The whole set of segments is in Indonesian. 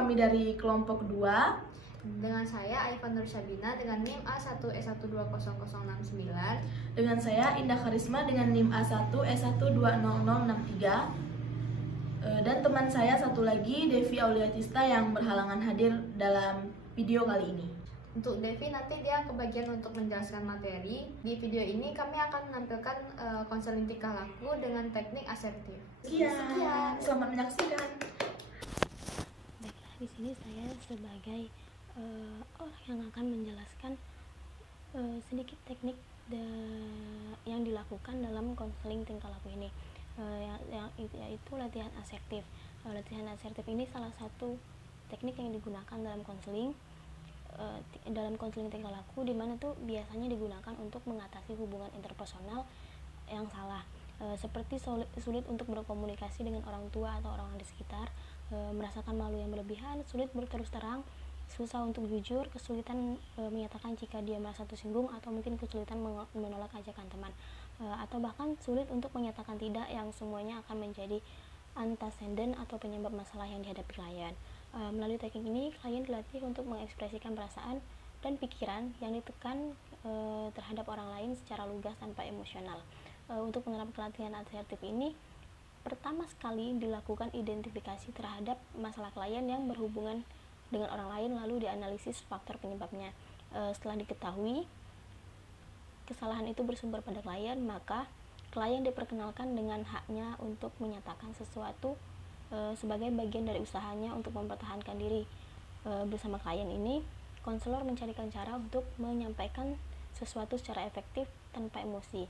kami dari kelompok 2. Dengan saya Aifa Nur Syabina dengan NIM A1S1200069. Dengan saya Indah Karisma dengan NIM A1S1200063. Dan teman saya satu lagi, Devi Auliatista, yang berhalangan hadir dalam video kali ini. Untuk Devi nanti dia kebagian untuk menjelaskan materi. Di video ini kami akan menampilkan konseling tingkah laku dengan teknik asertif. Sekian. Selamat menyaksikan. Baiklah, di sini saya sebagai orang yang akan menjelaskan sedikit teknik yang dilakukan dalam konseling tingkah laku ini, yaitu latihan asertif. Latihan asertif ini salah satu teknik yang digunakan dalam konseling tingkah laku, di mana tuh biasanya digunakan untuk mengatasi hubungan interpersonal yang salah, seperti sulit untuk berkomunikasi dengan orang tua atau orang di sekitar, merasakan malu yang berlebihan, sulit berterus terang, susah untuk jujur, kesulitan menyatakan jika dia merasa tersinggung, atau mungkin kesulitan menolak ajakan teman, atau bahkan sulit untuk menyatakan tidak, yang semuanya akan menjadi antecedent atau penyebab masalah yang dihadapi klien. Melalui teknik ini, klien dilatih untuk mengekspresikan perasaan dan pikiran yang ditekan terhadap orang lain secara lugas tanpa emosional. Untuk menerapkan latihan asertif ini, pertama sekali dilakukan identifikasi terhadap masalah klien yang berhubungan dengan orang lain, lalu dianalisis faktor penyebabnya. Setelah diketahui kesalahan itu bersumber pada klien, maka klien diperkenalkan dengan haknya untuk menyatakan sesuatu sebagai bagian dari usahanya untuk mempertahankan diri. Bersama klien ini, konselor mencarikan cara untuk menyampaikan sesuatu secara efektif tanpa emosi.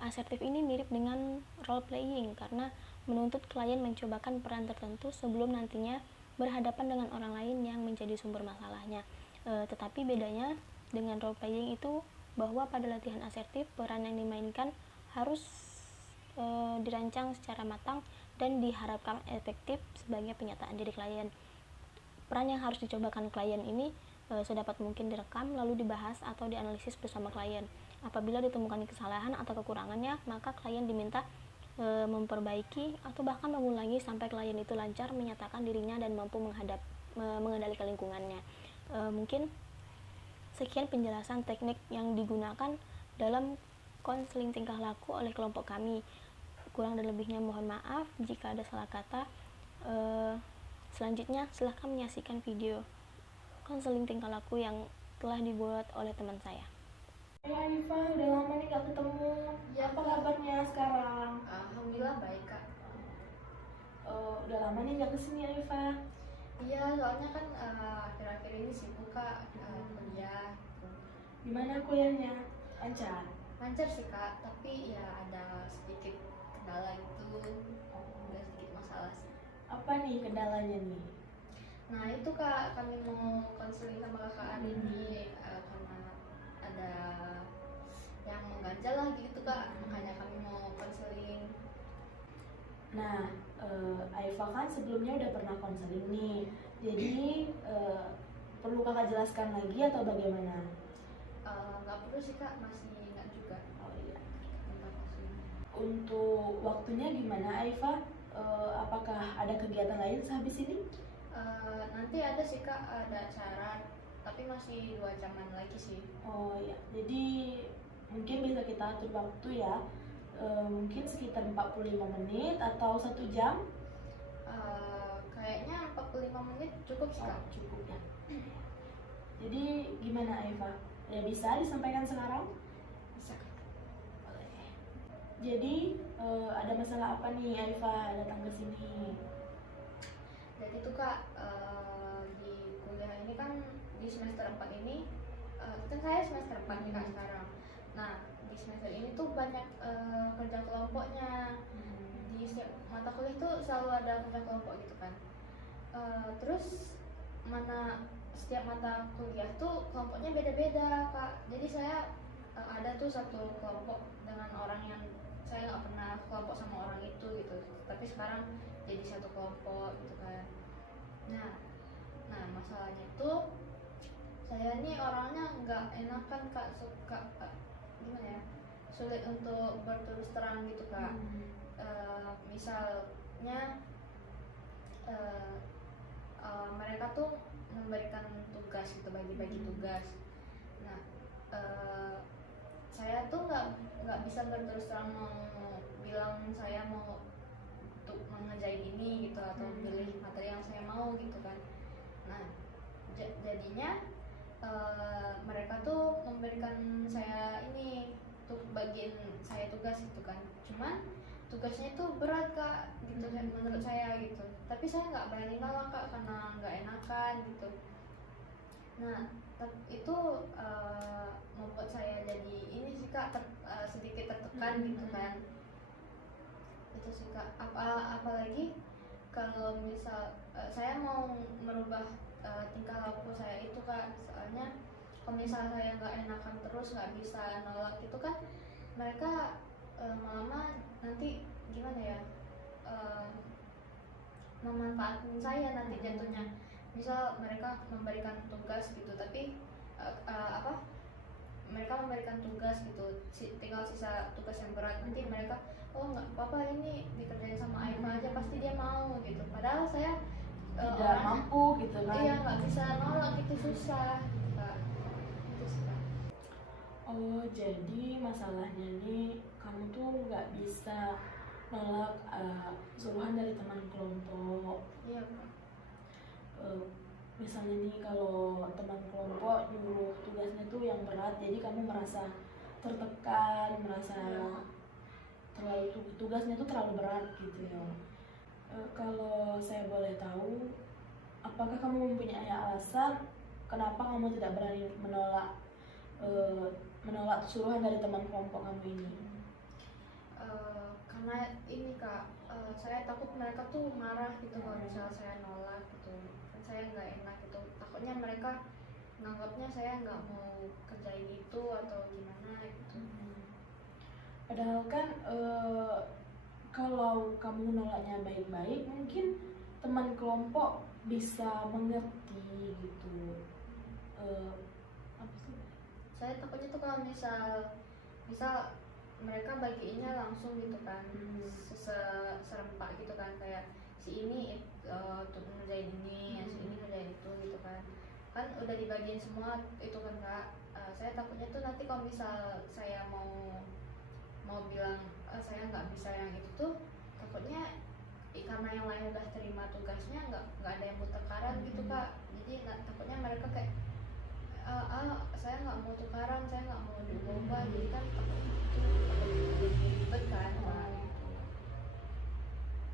Asertif ini mirip dengan role playing karena menuntut klien mencobakan peran tertentu sebelum nantinya berhadapan dengan orang lain yang menjadi sumber masalahnya. Tetapi bedanya dengan role playing itu bahwa pada latihan asertif, peran yang dimainkan harus dirancang secara matang dan diharapkan efektif sebagai penyataan diri klien. Peran yang harus dicobakan klien ini sedapat mungkin direkam lalu dibahas atau dianalisis bersama klien. Apabila ditemukan kesalahan atau kekurangannya, maka klien diminta memperbaiki atau bahkan mengulangi sampai klien itu lancar menyatakan dirinya dan mampu mengendalikan lingkungannya. Mungkin sekian penjelasan teknik yang digunakan dalam konseling tingkah laku oleh kelompok kami. Kurang dan lebihnya mohon maaf jika ada salah kata. Selanjutnya silahkan menyaksikan video konseling tingkah laku yang telah dibuat oleh teman saya. Hai Aifa, udah lama nih gak ketemu. Ya, apa kabarnya sekarang? Alhamdulillah baik, Kak. Udah lama nih gak kesini Aifa. Iya, soalnya kan akhir-akhir ini sibuk, Kak, kuliah. Gimana kuliahnya? Lancar? Lancar sih, Kak, tapi ya ada sedikit kendala itu, ada sedikit masalah sih. Apa nih kendalanya nih? Nah itu, Kak, kami mau konseling sama kakak hari ini karena ada yang mengganjal lah gitu, Kak, makanya kami mau konseling. Nah, Aifa kan sebelumnya udah pernah konseling nih, jadi perlu kakak jelaskan lagi atau bagaimana? Nggak perlu sih, Kak, masih ingat juga. Oh iya. Untuk waktunya gimana Aifa? Apakah ada kegiatan lain sehabis ini? Nanti ada sih, Kak, ada acara, tapi masih 2 jaman lagi sih. Oh iya, jadi mungkin bisa kita atur waktu ya, mungkin sekitar 45 menit atau 1 jam. Kayaknya 45 menit cukup sih, Kak. Cukup ya. Jadi gimana Aifa? Ya bisa disampaikan sekarang? Bisa, Kak. Boleh. Jadi ada masalah apa nih Aifa datang ke sini? Jadi tuh, Kak, di kuliah ini kan di semester 4 ini kan saya semester 4 nih, Kak, sekarang. Nah di semester ini tuh banyak kerja kelompoknya. Di setiap mata kuliah tuh selalu ada kerja kelompok gitu kan. Terus setiap mata kuliah tuh kelompoknya beda-beda, Kak. Jadi saya ada tuh satu kelompok dengan orang yang saya nggak pernah kelompok sama orang itu gitu, tapi sekarang jadi satu kelompok gitu kan. Nah masalahnya tuh saya nih orangnya nggak enakan, Kak, suka gimana ya, sulit untuk berterus terang gitu, Kak. Misalnya mereka tuh memberikan tugas gitu, bagi-bagi tugas. Nah, saya tuh nggak bisa berterus terang mau bilang saya mau untuk mengerjain ini gitu atau pilih materi yang saya mau gitu kan. Nah, jadinya mereka tuh memberikan saya ini untuk bagian saya tugas gitu kan. Cuman tugasnya itu berat Kak gitu menurut saya gitu. Tapi saya nggak berani nolak Kak karena nggak enakan gitu. Nah, itu membuat saya jadi ini sih Kak sedikit tertekan gitu kan. Itu sih Kak. Apalagi kalau misal saya mau merubah tingkah laku saya itu Kak, soalnya kalau misal saya nggak enakan terus nggak bisa nolak itu kan mereka lama-lama nanti gimana ya, memanfaatkan saya nanti jatuhnya. Misal mereka memberikan tugas gitu tapi mereka memberikan tugas gitu, tinggal sisa tugas yang berat, nanti mereka oh nggak apa-apa ini dikerjain sama Aifa aja pasti dia mau gitu, padahal saya tidak mampu gitu kan. Iya, nggak bisa nolak, itu susah Kak. Itu sih Kak. Oh, jadi masalahnya nih kamu tuh nggak bisa nolak suruhan dari teman kelompok. Iya Kak. Misalnya nih kalau teman kelompok nyuruh tugasnya tuh yang berat, jadi kamu merasa tertekan, merasa terlalu tugasnya tuh terlalu berat gitu ya. Kalau saya boleh tahu, apakah kamu mempunyai alasan kenapa kamu tidak berani menolak suruhan dari teman kelompok kamu ini? Karena ini Kak, saya takut mereka tuh marah gitu kalau misalnya saya nolak gitu. Kan saya nggak enak gitu, takutnya mereka nganggapnya saya nggak mau kerjain itu atau gimana gitu. Padahal kan kalau kamu nolaknya baik-baik, mungkin teman kelompok bisa mengerti gitu. Apa sih? Saya takutnya tuh kalau misal mereka bagiinnya langsung gitu kan, serempak gitu kan, kayak si ini untuk ngerjain ini, si ini ngerjain itu gitu kan udah dibagiin semua itu kan Kak. Saya takutnya tuh nanti kalau misal saya mau bilang saya nggak bisa yang itu tuh, takutnya karena yang lain udah terima tugasnya nggak ada yang bertengkaran gitu Kak. Jadi takutnya mereka kayak saya nggak mau tukaran, saya nggak mau diubah, jadi kan takutnya itu ribet kan Kak.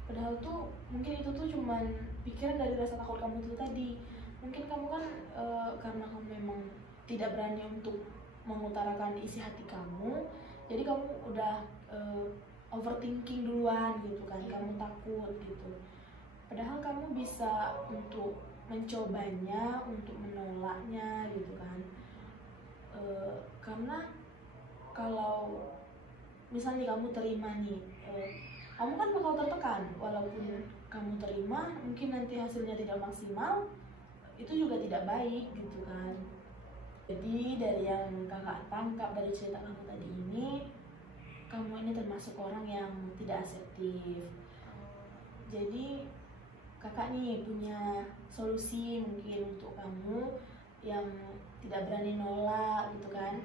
Padahal tuh mungkin itu tuh cuman pikiran dari rasa takut kamu tuh tadi. Mungkin kamu kan karena kamu memang tidak berani untuk mengutarakan isi hati kamu, jadi kamu udah overthinking duluan gitu kan, kamu takut gitu. Padahal kamu bisa untuk mencobanya, untuk menolaknya gitu kan. Karena kalau misalnya kamu terima nih, kamu kan bakal tertekan. Walaupun kamu terima, mungkin nanti hasilnya tidak maksimal, itu juga tidak baik gitu kan. Jadi dari yang kakak tangkap dari cerita kamu tadi ini, kamu ini termasuk orang yang tidak asertif. Jadi kakak nih punya solusi mungkin untuk kamu yang tidak berani nolak gitu kan.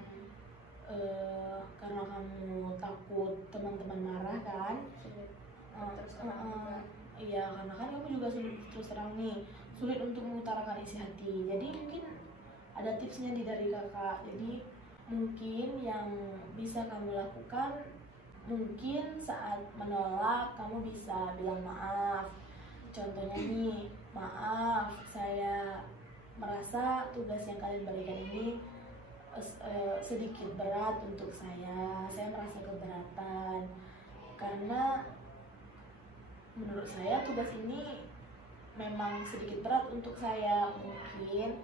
Karena kamu takut teman-teman marah kan. Iya, karena kan kamu juga sulit terus terang nih, sulit untuk mengutarakan isi hati. Jadi mungkin ada tipsnya dari kakak. Jadi mungkin yang bisa kamu lakukan, mungkin saat menolak kamu bisa bilang maaf. Contohnya nih, maaf, saya merasa tugas yang kalian berikan ini sedikit berat untuk saya merasa keberatan karena menurut saya tugas ini memang sedikit berat untuk saya. Mungkin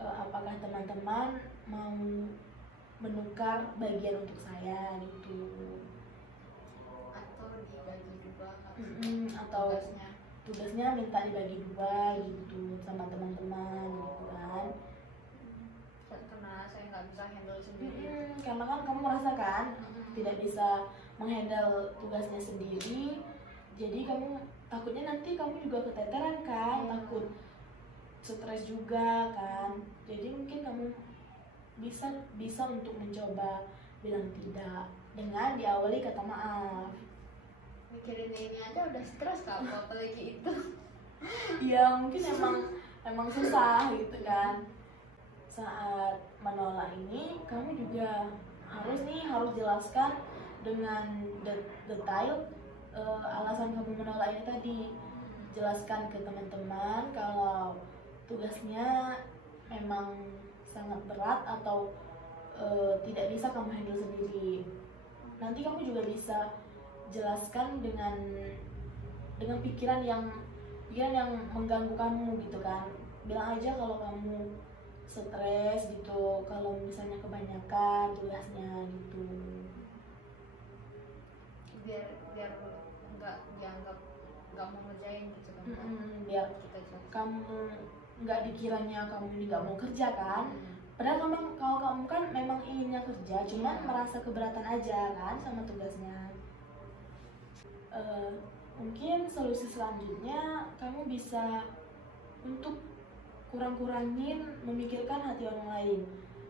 apakah teman-teman mau menukar bagian untuk saya gitu, atau dibagi dua atau tugasnya minta dibagi dua gitu sama teman-teman gitu kan. Karena saya nggak bisa handle sendiri. Karena kan kamu merasakan tidak bisa menghandle tugasnya sendiri, jadi kamu takutnya nanti kamu juga keteteran kan, takut stres juga kan. Jadi mungkin kamu bisa untuk mencoba bilang tidak dengan diawali kata maaf. Mikirin ini aja udah stres kak, apalagi itu. Ya mungkin emang susah gitu kan. Saat menolak ini kamu juga harus jelaskan dengan detail alasan kamu menolak ini tadi. Jelaskan ke teman-teman kalau tugasnya memang sangat berat atau tidak bisa kamu handle sendiri. Nanti kamu juga bisa jelaskan dengan pikiran yang mengganggu kamu gitu kan. Bilang aja kalau kamu stres gitu, kalau misalnya kebanyakan tugasnya gitu. Biar nggak dianggap nggak mau ngerjain gitu kan. Biar Kita jelas. kamu nggak dikiranya kamu ini nggak mau kerja kan. Padahal kalau kamu kan memang inginnya kerja, cuman merasa keberatan aja kan sama tugasnya. Mungkin solusi selanjutnya kamu bisa untuk kurang-kurangin memikirkan hati orang lain.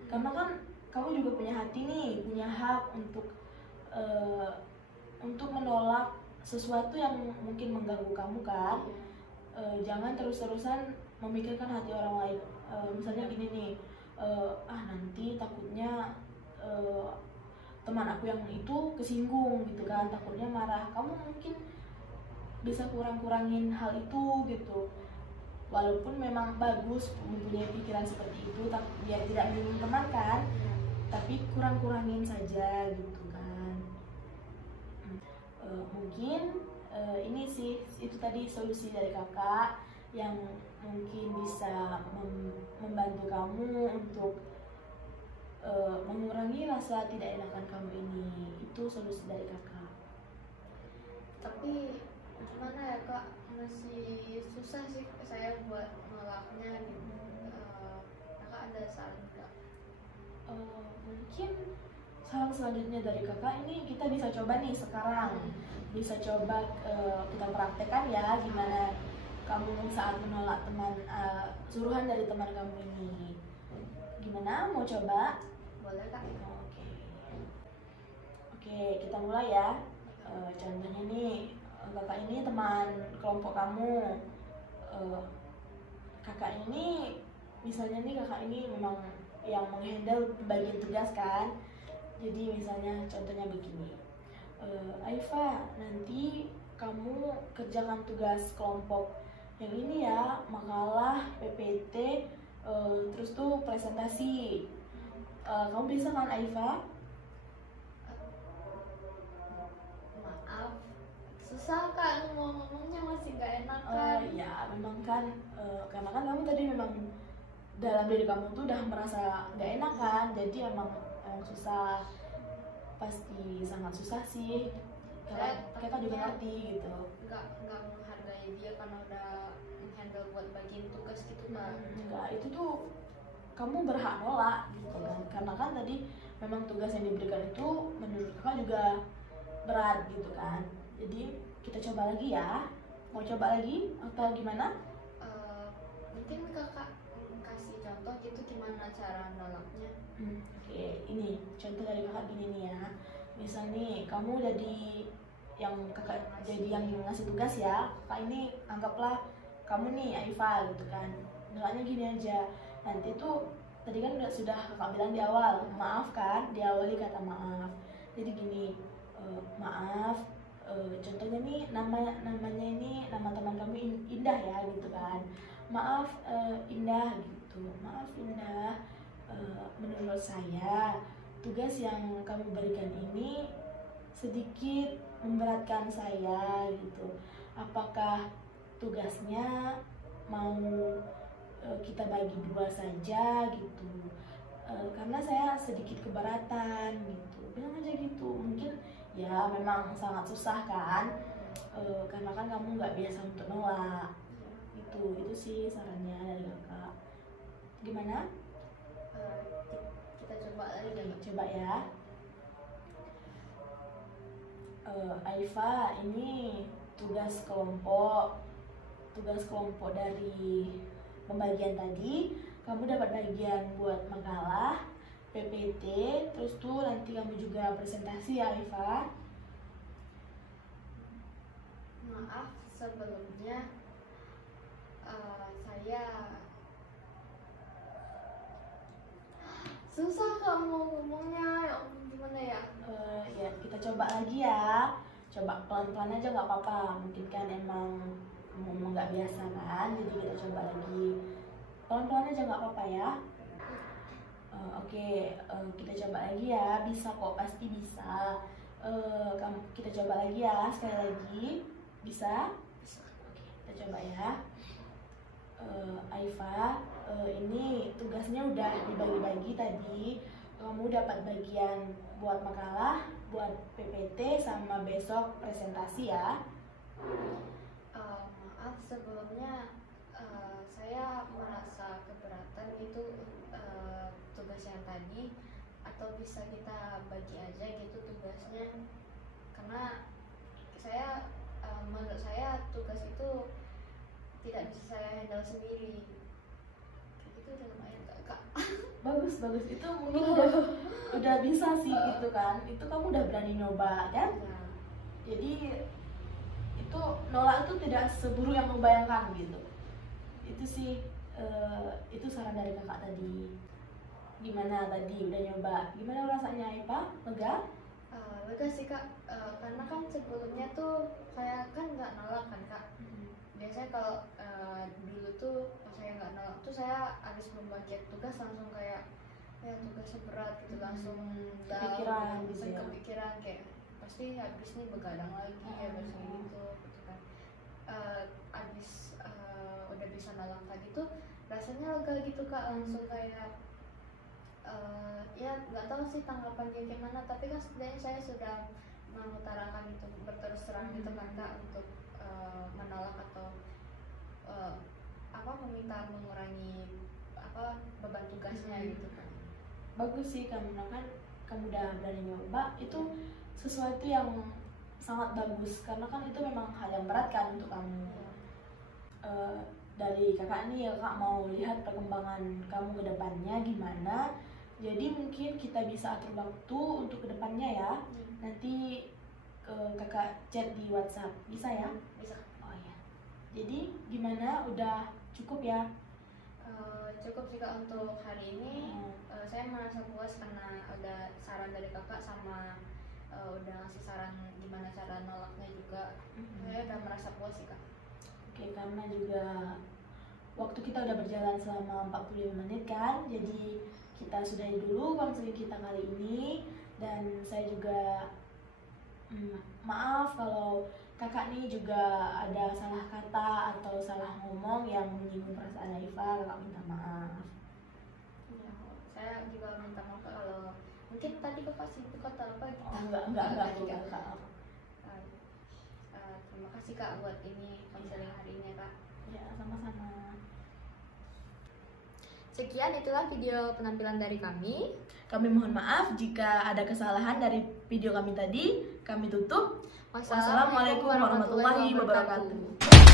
Karena kan kamu juga punya hati nih, punya hak untuk menolak sesuatu yang mungkin mengganggu kamu kan. Jangan terus-terusan memikirkan hati orang lain. Misalnya gini nih, nanti takutnya teman aku yang itu kesinggung gitu kan, takutnya marah. Kamu mungkin bisa kurang-kurangin hal itu gitu. Walaupun memang bagus mempunyai pikiran seperti itu, biar tidak menyinggung teman kan, tapi kurang-kurangin saja gitu kan. Mungkin ini sih, itu tadi solusi dari kakak yang mungkin bisa membantu kamu untuk mengurangi rasa tidak enakan kamu ini. Itu solusi dari kakak. Tapi gimana ya kak, masih susah sih saya buat nolaknya gitu. Kakak ada saran nggak? Mungkin saran selanjutnya dari kakak ini kita bisa coba nih sekarang. Bisa coba kita praktekkan ya gimana kamu saat menolak suruhan dari teman kamu ini. Gimana, mau coba? Boleh kak? Oke, kita mulai ya. Contohnya nih, kakak ini teman kelompok kamu. Kakak ini, misalnya nih kakak ini memang yang menghandle bagian tugas kan. Jadi misalnya contohnya begini, Aifa, nanti kamu kerjakan tugas kelompok yang ini ya, makalah, PPT, terus tuh presentasi. Kamu bisa kan Aifa? Maaf, susah kak, mau ngomongnya masih gak enakan. Ya memang kan, karena kan kamu tadi memang dalam diri kamu tuh udah merasa gak enak kan, jadi emang susah, pasti sangat susah sih. Kita juga ngerti gitu. Nggak menghargai dia karena udah handle buat bagian tugas gitu kan. Enggak, itu tuh kamu berhak nolak gitu kan, karena kan tadi memang tugas yang diberikan itu menurut kakak juga berat gitu kan. Jadi kita coba lagi ya. Mau coba lagi atau gimana? Mungkin kakak kasih contoh gitu gimana cara nolaknya. Oke, ini contoh dari kakak gini nih ya. Misal nih kamu udah yang kakak jadi yang ngasih tugas ya. Kakak ini anggaplah kamu nih Aifa gitu kan. Nolaknya gini aja. Nanti tuh tadi kan sudah kakak bilang di awal, maaf kan, diawali kata maaf. Jadi gini, maaf, contohnya nih namanya ini nama teman kamu Indah ya gitu kan. Maaf Indah gitu. Maaf Indah, menurut saya tugas yang kamu berikan ini sedikit memberatkan saya gitu. Apakah tugasnya mau kita bagi 2 saja gitu, karena saya sedikit keberatan gitu. Bilang aja gitu. Mungkin ya memang sangat susah kan, karena kan kamu nggak biasa untuk nolak. Itu sih sarannya dari kakak. Gimana? Kita coba lagi deh. Coba ya. Aifa, ini tugas kelompok dari pembagian tadi, kamu dapat bagian buat makalah, PPT, terus tuh nanti kamu juga presentasi ya Aifa. Maaf sebelumnya, saya susah kamu ngomongnya, ya ampun, gimana ya? Ya kita coba lagi ya, coba pelan-pelan aja nggak apa-apa, mungkin kan emang ngomong nggak biasa kan, jadi kita coba lagi pelan-pelan aja nggak apa-apa ya. Oke, kita coba lagi ya, bisa kok, pasti bisa. Kita coba lagi ya, sekali lagi, bisa? Oke, kita coba ya. Aifa, ini tugasnya udah dibagi-bagi tadi. Kamu dapat bagian buat makalah, buat PPT, sama besok presentasi ya. Maaf sebelumnya, saya merasa keberatan itu tugas yang tadi, atau bisa kita bagi aja gitu tugasnya, karena saya menurut saya tugas itu tidak bisa saya handle sendiri. Kayak gitu udah lumayan kak. Bagus, itu mungkin udah bisa sih gitu kan. Itu kamu udah berani nyoba kan? Ya. Jadi itu nolak itu tidak seburuk yang membayangkan gitu. Itu sih itu saran dari kakak tadi. Gimana tadi udah nyoba? Gimana rasanya Aifa? Lega? Lega sih kak, karena kan sebelumnya tuh saya kan nggak nolak kan kak. Biasanya kalau dulu tuh pas saya nggak nolak tuh saya habis membagi tugas langsung kayak ya tugasnya berat gitu, langsung Kepikiran gitu ya. kepikiran kayak pasti habis nih begadang lagi kayak biasanya gitu kan. Habis udah bisa nolak tadi tuh rasanya lega gitu kak, langsung kayak ya nggak tahu sih tanggapan dia gimana, tapi kan sebenarnya saya sudah mengutarakan itu berterus terang gitu kan kak, untuk menolak atau meminta mengurangi beban tugasnya gitu kan. Bagus sih kamu kan, kamu udah berani nyoba, itu sesuatu yang sangat bagus karena kan itu memang hal yang berat kan untuk kamu. Dari kakak nih ya, kak mau lihat perkembangan kamu ke depannya gimana. Jadi mungkin kita bisa atur waktu untuk kedepannya ya. Nanti kakak chat di WhatsApp, bisa ya? Bisa. Oh ya. Jadi gimana? Udah cukup ya? Cukup juga untuk hari ini. Saya merasa puas karena ada saran dari kakak, sama udah ngasih saran gimana cara nolaknya juga. Saya udah merasa puas sih kak. Oke, karena juga waktu kita udah berjalan selama 45 menit kan, jadi kita sudahi dulu konseling kita kali ini. Dan saya juga maaf kalau kakak nih juga ada salah kata atau salah ngomong yang menyinggung perasaan Aifa, kakak minta maaf. Ya, saya juga minta maaf kalau mungkin tadi kakak sibuk atau apa gitu. Oh, enggak kakak. Terima kasih kak buat ini konseling hari ini ya kak. Ya, sama-sama. Sekian itulah video penampilan dari kami. Kami mohon maaf jika ada kesalahan dari video kami tadi. Kami tutup. Wassalamualaikum warahmatullahi wabarakatuh.